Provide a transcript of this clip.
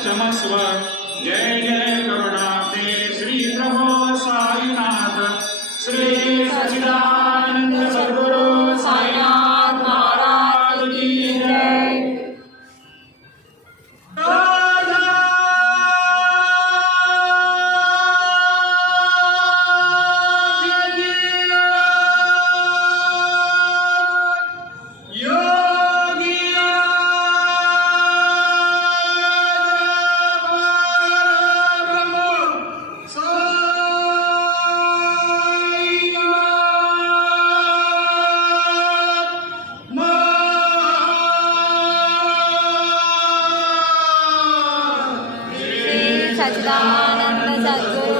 क्षमस्व। जय जय करुणाब्धे श्री प्रभो साईनाथ। श्री सच्चिदानंद सद्गुरु साईनाथ महाराज की जय। सच्चिदानंद सद्गुरु